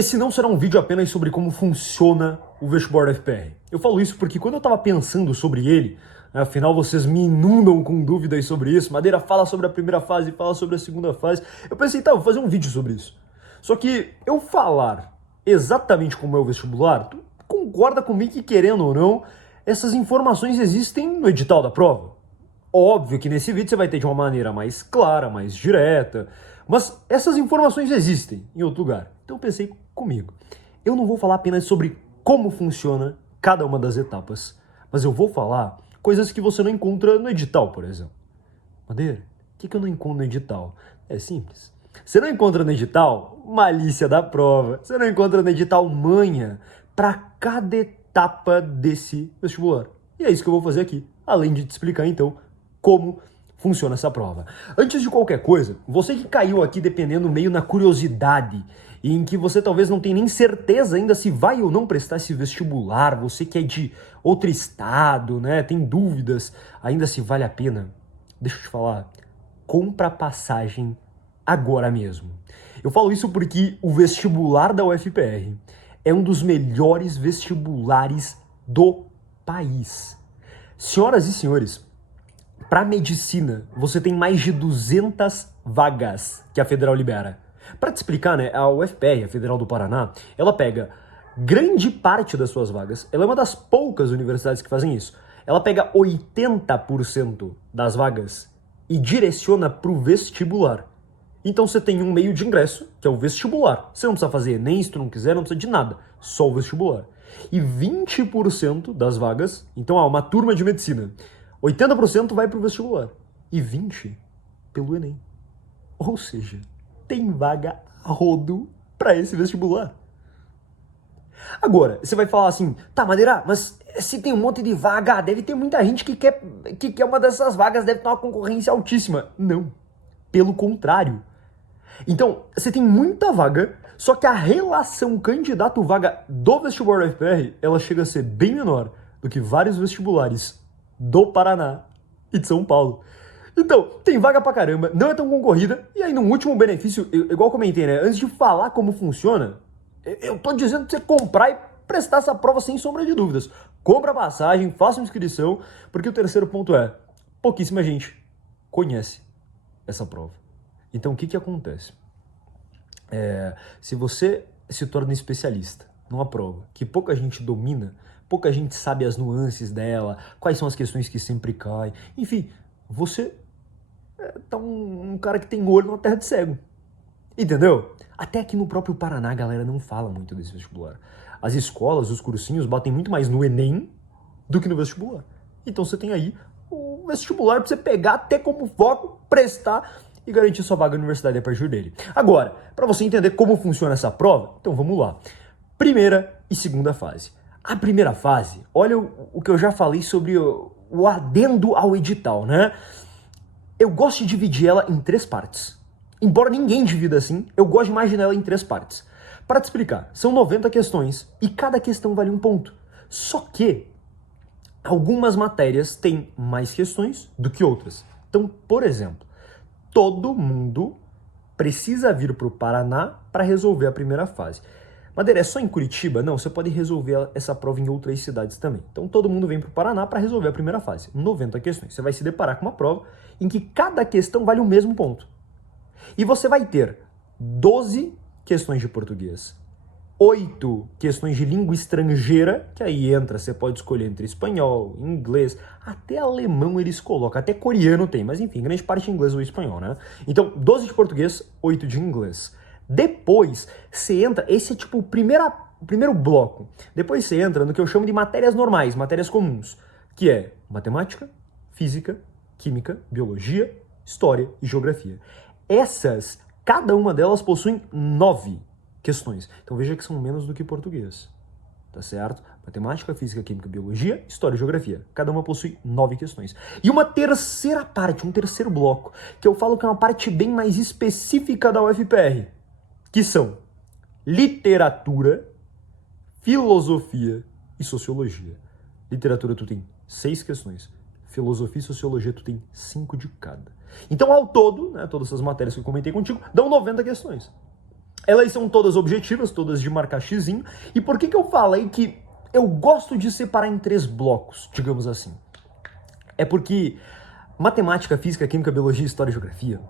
Esse não será um vídeo apenas sobre como funciona o vestibular da UFPR. Eu falo isso porque quando eu estava pensando sobre ele, afinal vocês me inundam com dúvidas sobre isso, Madeira fala sobre a primeira fase, fala sobre a segunda fase, eu pensei, tá, vou fazer um vídeo sobre isso. Só que eu falar exatamente como é o vestibular, tu concorda comigo que, querendo ou não, essas informações existem no edital da prova? Óbvio que nesse vídeo você vai ter de uma maneira mais clara, mais direta, mas essas informações existem em outro lugar. Então eu pensei comigo, eu não vou falar apenas sobre como funciona cada uma das etapas, mas eu vou falar coisas que você não encontra no edital, por exemplo. Madeira, o que eu não encontro no edital? É simples. Você não encontra no edital malícia da prova, você não encontra no edital manha para cada etapa desse vestibular. E é isso que eu vou fazer aqui, além de te explicar então como funciona essa prova. Antes de qualquer coisa, você que caiu aqui dependendo meio na curiosidade, e em que você talvez não tenha nem certeza ainda se vai ou não prestar esse vestibular, você que é de outro estado, né, tem dúvidas ainda se vale a pena, deixa eu te falar, compra a passagem agora mesmo. Eu falo isso porque o vestibular da UFPR é um dos melhores vestibulares do país. Senhoras e senhores, para medicina, você tem mais de 200 vagas que a Federal libera. Para te explicar, né, a UFPR, a Federal do Paraná, ela pega grande parte das suas vagas, ela é uma das poucas universidades que fazem isso. Ela pega 80% das vagas e direciona para o vestibular. Então você tem um meio de ingresso, que é o vestibular. Você não precisa fazer Enem, se tu não quiser, não precisa de nada, só o vestibular. E 20% das vagas, então uma turma de medicina, 80% vai para o vestibular e 20% pelo Enem. Ou seja, tem vaga a rodo para esse vestibular. Agora, você vai falar assim, tá, Madeira, mas se tem um monte de vaga, deve ter muita gente que quer uma dessas vagas, deve ter uma concorrência altíssima. Não, pelo contrário. Então, você tem muita vaga, só que a relação candidato-vaga do vestibular da UFPR, ela chega a ser bem menor do que vários vestibulares do Paraná e de São Paulo. Então, tem vaga pra caramba, não é tão concorrida, e aí no último benefício, igual eu comentei, né, antes de falar como funciona, eu tô dizendo pra você comprar e prestar essa prova sem sombra de dúvidas. Compra a passagem, faça uma inscrição, porque o terceiro ponto é, pouquíssima gente conhece essa prova. Então, o que acontece? Se você se torna especialista numa prova que pouca gente domina, pouca gente sabe as nuances dela, quais são as questões que sempre caem, enfim, você tá um cara que tem olho na terra de cego. Entendeu? Até aqui no próprio Paraná a galera não fala muito desse vestibular. As escolas, os cursinhos batem muito mais no Enem do que no vestibular. Então você tem aí o vestibular pra você pegar até como foco, prestar e garantir sua vaga na universidade a partir dele. Agora, para você entender como funciona essa prova, então vamos lá. Primeira e segunda fase. A primeira fase, olha o que eu já falei sobre o adendo ao edital, né? Eu gosto de dividir ela em 3 partes. Embora ninguém divida assim, eu gosto de imaginar ela em 3 partes. Para te explicar, são 90 questões e cada questão vale 1 ponto. Só que algumas matérias têm mais questões do que outras. Então, por exemplo, todo mundo precisa vir para o Paraná para resolver a primeira fase. Madeira, é só em Curitiba? Não, você pode resolver essa prova em outras cidades também. Então todo mundo vem para o Paraná para resolver a primeira fase. 90 questões. Você vai se deparar com uma prova em que cada questão vale o mesmo ponto. E você vai ter 12 questões de português, 8 questões de língua estrangeira, que aí entra, você pode escolher entre espanhol, inglês, até alemão eles colocam, até coreano tem, mas enfim, grande parte inglês ou espanhol, né? Então, 12 de português, 8 de inglês. Depois, você entra, esse é tipo o primeiro bloco. Depois você entra no que eu chamo de matérias normais, matérias comuns, que é matemática, física, química, biologia, história e geografia. Essas, cada uma delas possui 9 questões. Então veja que são menos do que português, tá certo? Matemática, física, química, biologia, história e geografia. Cada uma possui 9 questões. E uma terceira parte, um terceiro bloco, que eu falo que é uma parte bem mais específica da UFPR, que são literatura, filosofia e sociologia. Literatura tu tem 6 questões. Filosofia e sociologia tu tem 5 de cada. Então, ao todo, né, todas essas matérias que eu comentei contigo, dão 90 questões. Elas são todas objetivas, todas de marcar xizinho. E por que eu falei que eu gosto de separar em 3 blocos, digamos assim? É porque matemática, física, química, biologia, história e geografia,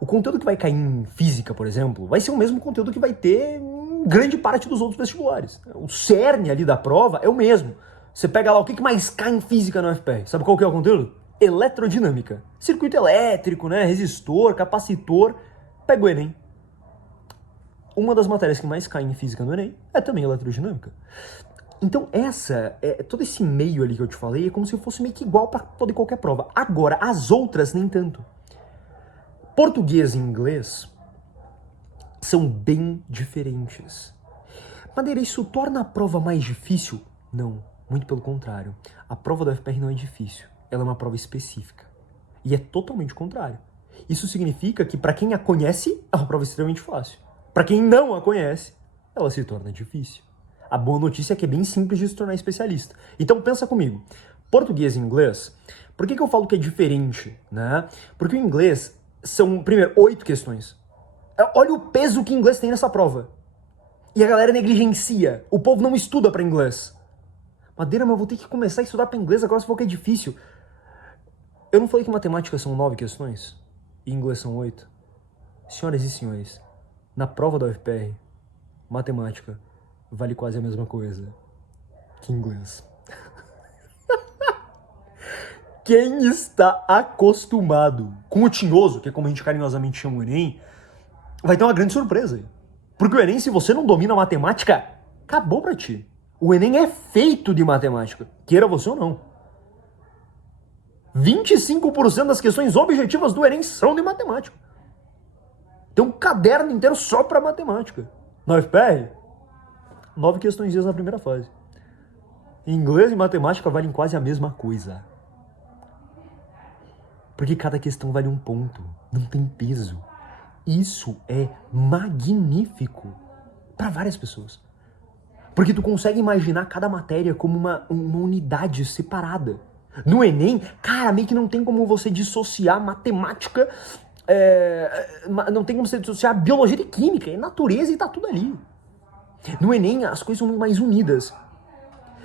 o conteúdo que vai cair em física, por exemplo, vai ser o mesmo conteúdo que vai ter em grande parte dos outros vestibulares. O cerne ali da prova é o mesmo. Você pega lá, o que mais cai em física no UFPR? Sabe qual que é o conteúdo? Eletrodinâmica. Circuito elétrico, né? Resistor, capacitor. Pega o Enem. Uma das matérias que mais cai em física no Enem é também eletrodinâmica. Então todo esse meio ali que eu te falei é como se fosse meio que igual para toda e qualquer prova. Agora, as outras nem tanto. Português e inglês são bem diferentes. Madeira, isso torna a prova mais difícil? Não, muito pelo contrário. A prova da UFPR não é difícil, ela é uma prova específica. E é totalmente o contrário. Isso significa que para quem a conhece, é uma prova extremamente fácil. Para quem não a conhece, ela se torna difícil. A boa notícia é que é bem simples de se tornar especialista. Então pensa comigo, português e inglês, por que eu falo que é diferente, né? Porque o inglês são, primeiro, 8 questões. Olha o peso que inglês tem nessa prova. E a galera negligencia. O povo não estuda para inglês. Madeira, mas eu vou ter que começar a estudar para inglês agora se for que é difícil. Eu não falei que matemática são 9 questões? E inglês são 8? Senhoras e senhores, na prova da UFPR, matemática vale quase a mesma coisa que inglês. Quem está acostumado com o tinhoso, que é como a gente carinhosamente chama o Enem, vai ter uma grande surpresa aí. Porque o Enem, se você não domina matemática, acabou pra ti. O Enem é feito de matemática, queira você ou não. 25% das questões objetivas do Enem são de matemática. Tem um caderno inteiro só pra matemática. Na UFPR, 9 questões na primeira fase. Inglês e matemática valem quase a mesma coisa. Porque cada questão vale um ponto, não tem peso. Isso é magnífico para várias pessoas. Porque tu consegue imaginar cada matéria como uma unidade separada. No Enem, cara, meio que não tem como você dissociar matemática, não tem como você dissociar biologia e química, é natureza e tá tudo ali. No Enem, as coisas são muito mais unidas.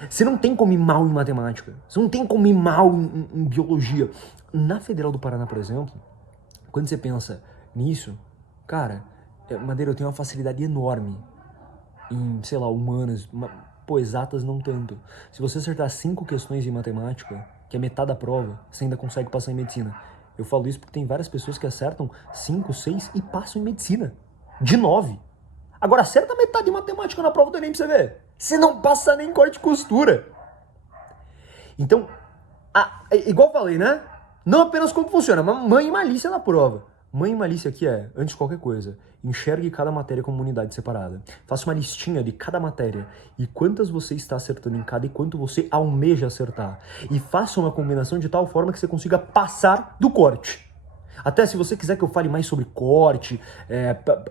Você não tem como ir mal em matemática. Você não tem como ir mal em biologia. Na Federal do Paraná, por exemplo, quando você pensa nisso, cara, Madeira, eu tenho uma facilidade enorme em, sei lá, humanas, exatas não tanto. Se você acertar 5 questões em matemática, que é metade da prova, você ainda consegue passar em medicina. Eu falo isso porque tem várias pessoas que acertam 5, 6 e passam em medicina. De 9. Agora, acerta metade de matemática na prova do Enem pra você ver. Você não passa nem corte e costura. Então, igual eu falei, né? Não apenas como funciona, mas mãe e malícia na prova. Mãe e malícia aqui é, antes de qualquer coisa, enxergue cada matéria como uma unidade separada. Faça uma listinha de cada matéria e quantas você está acertando em cada e quanto você almeja acertar. E faça uma combinação de tal forma que você consiga passar do corte. Até se você quiser que eu fale mais sobre corte,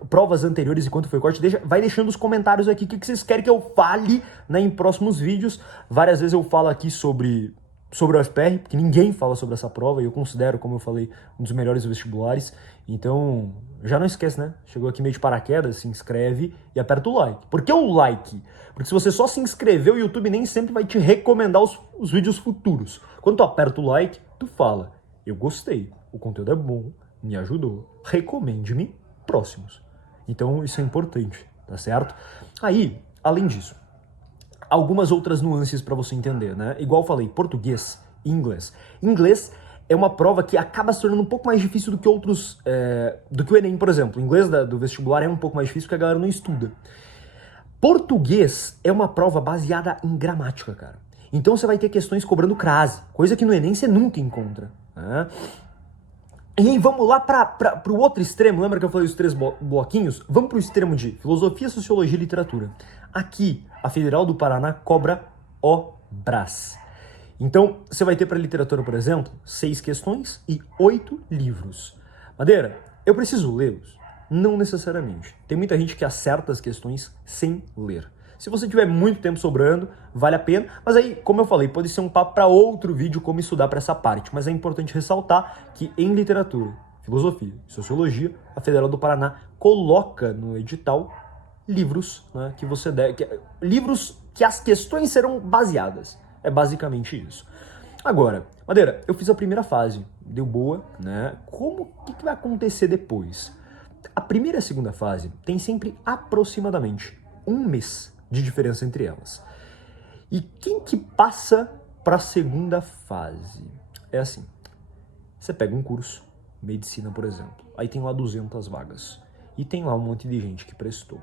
provas anteriores e quanto foi corte, vai deixando os comentários aqui o que vocês querem que eu fale, né, em próximos vídeos. Várias vezes eu falo aqui sobre o UFPR, porque ninguém fala sobre essa prova e eu considero, como eu falei, um dos melhores vestibulares. Então, já não esquece, né? Chegou aqui meio de paraquedas, se inscreve e aperta o like. Por que o like? Porque se você só se inscrever, o YouTube nem sempre vai te recomendar os vídeos futuros. Quando tu aperta o like, tu fala, eu gostei, o conteúdo é bom, me ajudou, recomende-me próximos. Então, isso é importante, tá certo? Aí, além disso, algumas outras nuances para você entender, né? Igual eu falei, português e inglês. Inglês é uma prova que acaba se tornando um pouco mais difícil do que outros, do que o Enem, por exemplo. O inglês do vestibular é um pouco mais difícil porque a galera não estuda. Português é uma prova baseada em gramática, cara. Então você vai ter questões cobrando crase, coisa que no Enem você nunca encontra, né? E aí vamos lá para o outro extremo, lembra que eu falei os 3 bloquinhos? Vamos para o extremo de filosofia, sociologia e literatura. Aqui, a Federal do Paraná cobra obras. Então, você vai ter para literatura, por exemplo, 6 questões e 8 livros. Madeira, eu preciso lê-los? Não necessariamente. Tem muita gente que acerta as questões sem ler. Se você tiver muito tempo sobrando, vale a pena. Mas aí, como eu falei, pode ser um papo para outro vídeo como estudar para essa parte. Mas é importante ressaltar que em literatura, filosofia e sociologia, a Federal do Paraná coloca no edital livros, né, que você deve, livros que as questões serão baseadas. É basicamente isso. Agora, Madeira, eu fiz a primeira fase, deu boa, né? O que vai acontecer depois? A primeira e a segunda fase tem sempre aproximadamente um mês de diferença entre elas. E quem que passa para a segunda fase? É assim, você pega um curso, medicina, por exemplo, aí tem lá 200 vagas, e tem lá um monte de gente que prestou.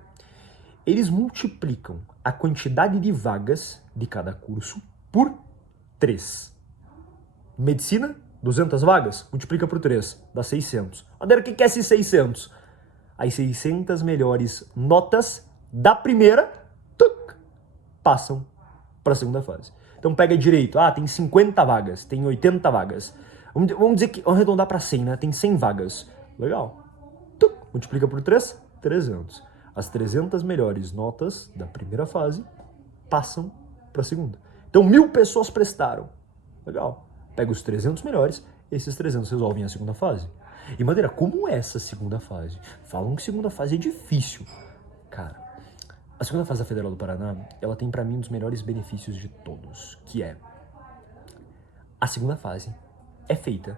Eles multiplicam a quantidade de vagas de cada curso por 3. Medicina, 200 vagas, multiplica por 3, dá 600. Madeira, o que é esses 600? As 600 melhores notas da primeira passam para a segunda fase. Então pega direito, tem 50 vagas, tem 80 vagas. Vamos dizer que, vamos arredondar para 100, né? Tem 100 vagas. Legal. Multiplica por 3, 300. As 300 melhores notas da primeira fase passam para a segunda. Então 1000 pessoas prestaram. Legal. Pega os 300 melhores, esses 300 resolvem a segunda fase. E Madeira, como é essa segunda fase? Falam que segunda fase é difícil. Cara, a segunda fase da Federal do Paraná, ela tem para mim um dos melhores benefícios de todos, que é a segunda fase é feita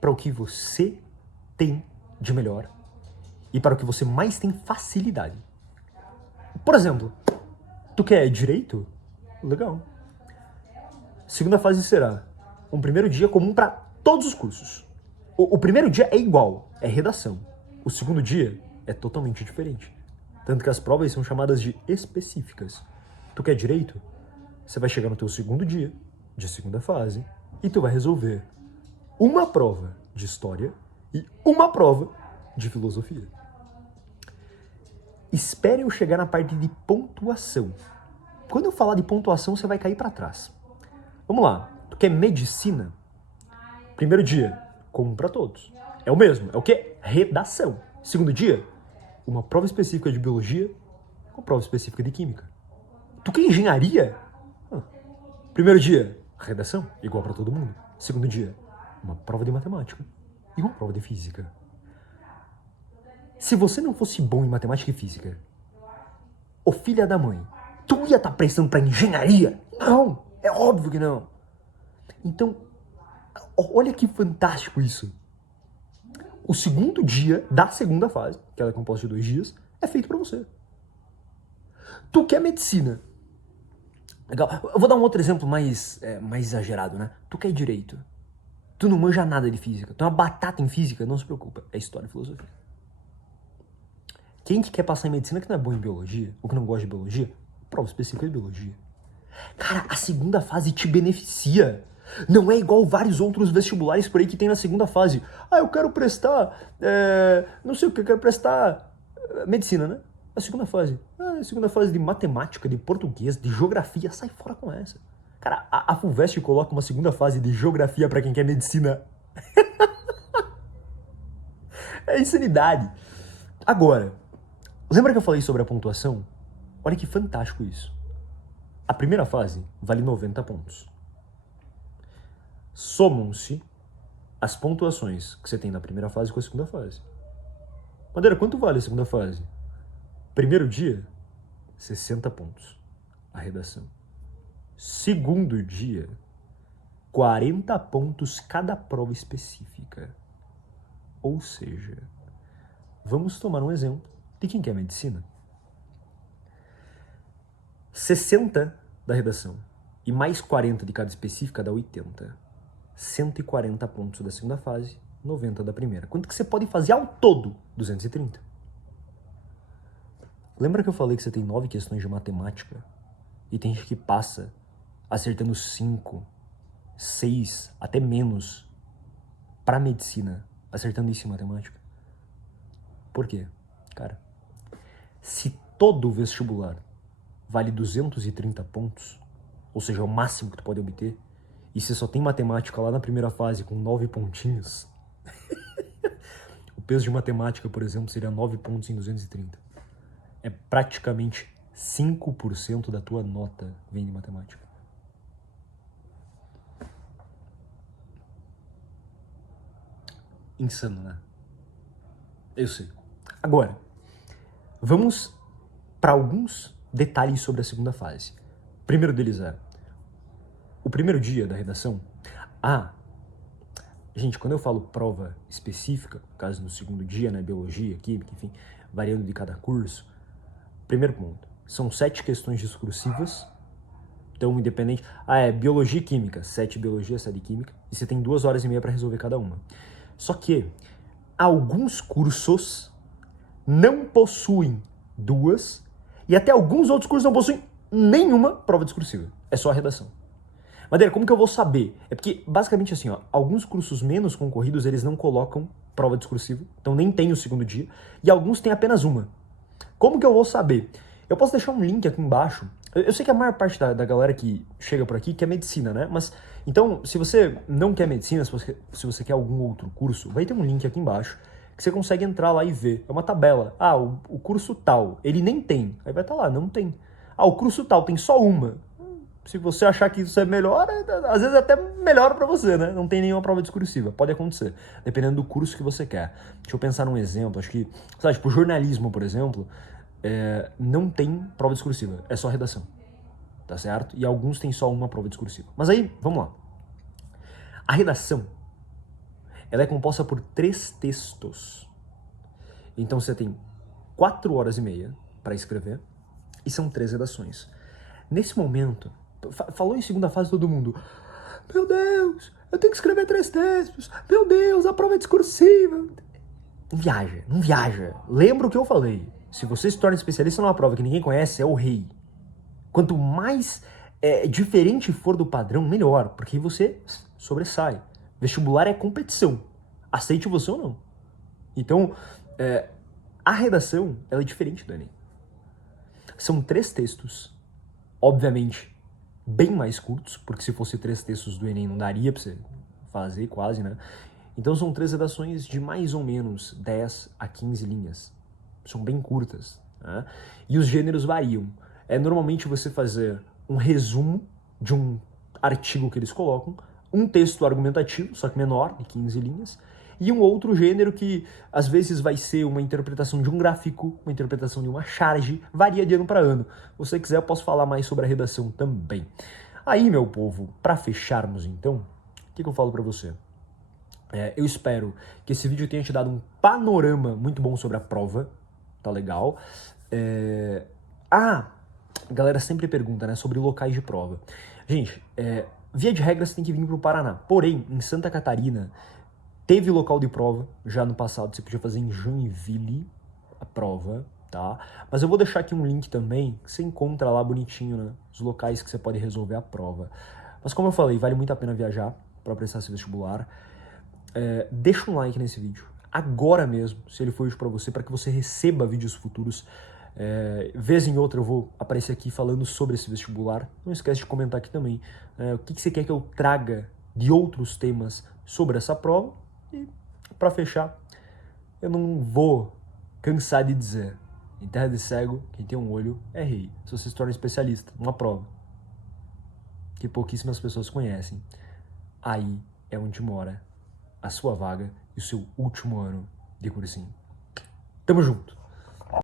para o que você tem de melhor e para o que você mais tem facilidade. Por exemplo, tu quer direito? Legal. Segunda fase será um primeiro dia comum para todos os cursos. O primeiro dia é igual, é redação. O segundo dia é totalmente diferente. Tanto que as provas são chamadas de específicas. Tu quer direito? Você vai chegar no teu segundo dia, de segunda fase, e tu vai resolver uma prova de história e uma prova de filosofia. Espere eu chegar na parte de pontuação. Quando eu falar de pontuação, você vai cair para trás. Vamos lá. Tu quer medicina? Primeiro dia, comum para todos. É o mesmo. É o quê? Redação. Segundo dia, uma prova específica de biologia, uma prova específica de química. Tu quer engenharia? Primeiro dia, redação, igual para todo mundo. Segundo dia, uma prova de matemática e uma prova de física. Se você não fosse bom em matemática e física, ô filha da mãe, tu ia estar prestando para engenharia? Não, é óbvio que não. Então, olha que fantástico isso. O segundo dia da segunda fase, que ela é composta de 2 dias, é feito para você. Tu quer medicina? Legal. Eu vou dar um outro exemplo mais exagerado, né? Tu quer direito? Tu não manja nada de física. Tu é uma batata em física, não se preocupa. É história e filosofia. Quem que quer passar em medicina que não é bom em biologia, ou que não gosta de biologia, prova específica de biologia. Cara, a segunda fase te beneficia. Não é igual vários outros vestibulares por aí que tem na segunda fase. Eu quero prestar, não sei o que, eu quero prestar medicina, né? A segunda fase. A segunda fase de matemática, de português, de geografia, sai fora com essa. Cara, a FUVEST coloca uma segunda fase de geografia pra quem quer medicina. É insanidade. Agora, lembra que eu falei sobre a pontuação? Olha que fantástico isso. A primeira fase vale 90 pontos. Somam-se as pontuações que você tem na primeira fase com a segunda fase. Madeira, quanto vale a segunda fase? Primeiro dia, 60 pontos. A redação. Segundo dia, 40 pontos cada prova específica. Ou seja, vamos tomar um exemplo de quem quer medicina. 60 da redação e mais 40 de cada específica dá 80. 140 pontos da segunda fase, 90 da primeira. Quanto que você pode fazer ao todo? 230. Lembra que eu falei que você tem 9 questões de matemática? E tem gente que passa acertando 5, 6, até menos para medicina, acertando isso em matemática? Por quê? Cara, se todo vestibular vale 230 pontos, ou seja, o máximo que tu pode obter, e você só tem matemática lá na primeira fase com 9 pontinhos, o peso de matemática, por exemplo, seria 9 pontos em 230. É praticamente 5% da tua nota vem de matemática. Insano, né? Eu sei. Agora, Vamos para alguns detalhes sobre a segunda fase. O primeiro deles é o primeiro dia da redação. Gente, quando eu falo prova específica, no caso no segundo dia, né, biologia, química, enfim, variando de cada curso, primeiro ponto, são 7 questões discursivas, então independente, biologia e química, 7 biologia, 7 química, e você tem 2 horas e meia para resolver cada uma. Só que alguns cursos não possuem 2, e até alguns outros cursos não possuem nenhuma prova discursiva, é só a redação. Madeira, como que eu vou saber? É porque, basicamente assim, alguns cursos menos concorridos, eles não colocam prova discursiva, então nem tem o segundo dia, e alguns têm apenas uma. Como que eu vou saber? Eu posso deixar um link aqui embaixo. Eu sei que a maior parte da galera que chega por aqui quer medicina, né? Mas, então, se você não quer medicina, se você quer algum outro curso, vai ter um link aqui embaixo que você consegue entrar lá e ver. É uma tabela. O curso tal, ele nem tem. Aí vai estar lá, não tem. O curso tal tem só uma. Se você achar que isso é melhor, às vezes é até melhor pra você, né? Não tem nenhuma prova discursiva. Pode acontecer, dependendo do curso que você quer. Deixa eu pensar num exemplo. Acho que, sabe, tipo, jornalismo, por exemplo, não tem prova discursiva. É só redação, tá certo? E alguns têm só uma prova discursiva. Mas aí, vamos lá. A redação, ela é composta por 3 textos. Então você tem 4 horas e meia para escrever e são 3 redações. Nesse momento, falou em segunda fase todo mundo, meu Deus, eu tenho que escrever 3 textos, meu Deus, a prova é discursiva. Não viaja. Lembra o que eu falei, se você se torna especialista numa prova que ninguém conhece, é o rei. Quanto mais diferente for do padrão, melhor, porque aí você sobressai. Vestibular é competição, aceite você ou não. Então, a redação, ela é diferente do Enem. São 3 textos, obviamente, bem mais curtos, porque se fosse 3 textos do Enem não daria pra você fazer quase, né? Então são 3 redações de mais ou menos 10 a 15 linhas. São bem curtas, né? E os gêneros variam. Normalmente você fazer um resumo de um artigo que eles colocam, um texto argumentativo, só que menor, de 15 linhas, e um outro gênero que às vezes vai ser uma interpretação de um gráfico, uma interpretação de uma charge, varia de ano para ano. Se você quiser, eu posso falar mais sobre a redação também. Aí, meu povo, para fecharmos então, o que eu falo para você? Eu espero que esse vídeo tenha te dado um panorama muito bom sobre a prova, tá legal? A galera sempre pergunta, né, sobre locais de prova. Gente, via de regra você tem que vir pro Paraná, porém, em Santa Catarina, teve local de prova, já no passado você podia fazer em Joinville a prova, tá? Mas eu vou deixar aqui um link também, que você encontra lá bonitinho, né? Os locais que você pode resolver a prova. Mas como eu falei, vale muito a pena viajar para prestar esse vestibular. Deixa um like nesse vídeo, agora mesmo, se ele for útil para você, para que você receba vídeos futuros. Vez em outra eu vou aparecer aqui falando sobre esse vestibular. Não esquece de comentar aqui também o que você quer que eu traga de outros temas sobre essa prova. E, para fechar, eu não vou cansar de dizer, em terra de cego, quem tem um olho é rei. Se você se torna especialista numa prova que pouquíssimas pessoas conhecem, aí é onde mora a sua vaga e o seu último ano de cursinho. Tamo junto!